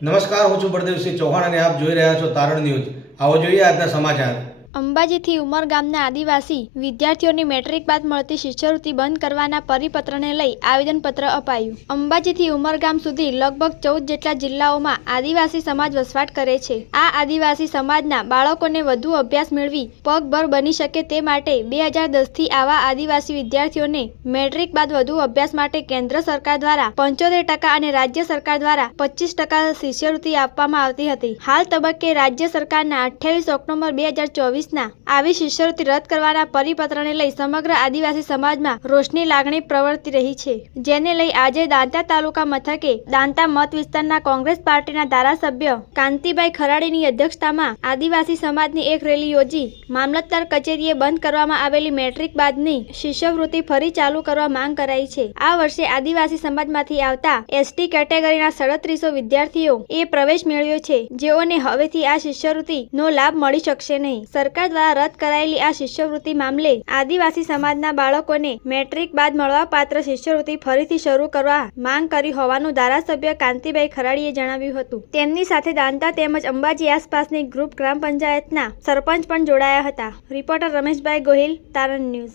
નમસ્કાર, હું છું બળદેવસિંહ ચૌહાણ અને આપ જોઈ રહ્યા છો તારણ ન્યૂઝ। આવો જોઈએ આજના સમાચાર। અંબાજીથી ઉમરગામના આદિવાસી વિદ્યાર્થીઓની મેટ્રિક બાદ મળતી શિષ્યવૃત્તિ બંધ કરવાના પરિપત્રને લઈ આવેદનપત્ર અપાયું। અંબાજીથી ઉમરગામ સુધી લગભગ 14 જેટલા જિલ્લાઓમાં આદિવાસી સમાજ વસવાટ કરે છે। આ આદિવાસી સમાજના બાળકોને વધુ અભ્યાસ મેળવી પગભર બની શકે તે માટે 2010થી આવા આદિવાસી વિદ્યાર્થીઓને મેટ્રિક બાદ વધુ અભ્યાસ માટે કેન્દ્ર સરકાર દ્વારા 75% અને રાજ્ય સરકાર દ્વારા 25% શિષ્યવૃત્તિ આપવામાં આવતી હતી। હાલ તબક્કે રાજ્ય સરકારના 28 ઓક્ટોબર 2024 આવી શિષ્યવૃત્તિ રદ કરવાના પરિપત્રને લઈ સમગ્ર આદિવાસી સમાજમાં રોષની લાગણી પ્રવર્તી રહી છે, જેને લઈ આજે દાંતા તાલુકા મથકે દાંતા મત વિસ્તારના કોંગ્રેસ પાર્ટીના ધારાસભ્ય કાંતિભાઈ ખરાડીની અધ્યક્ષતામાં આદિવાસી સમાજની એક રેલી યોજી મામલતદાર કચેરીએ બંધ કરવામાં આવેલી મેટ્રિક બાદની શિષ્યવૃત્તિ ફરી ચાલુ કરવા માંગ કરાઈ છે। આ વર્ષે આદિવાસી સમાજમાંથી આવતા એસટી કેટેગરીના 3700 વિદ્યાર્થીઓ એ પ્રવેશ મેળવ્યો છે, જેઓને હવેથી આ શિષ્યવૃત્તિનો લાભ મળી શકશે નહીં। સરકાર દ્વારા રદ કરાયેલી આ શિષ્યવૃત્તિ મામલે આદિવાસી સમાજના બાળકોને મેટ્રિક બાદ મળવાપાત્ર શિષ્યવૃત્તિ ફરીથી શરૂ કરવા માંગ કરી હોવાનું ધારાસભ્ય કાંતિભાઈ ખરાડીએ જણાવ્યું હતું। તેમની સાથે દાંતા તેમજ અંબાજી આસપાસની ગ્રુપ ગ્રામ પંચાયતના સરપંચ પણ જોડાયા હતા। રિપોર્ટર રમેશભાઈ ગોહિલ, તારણ ન્યૂઝ।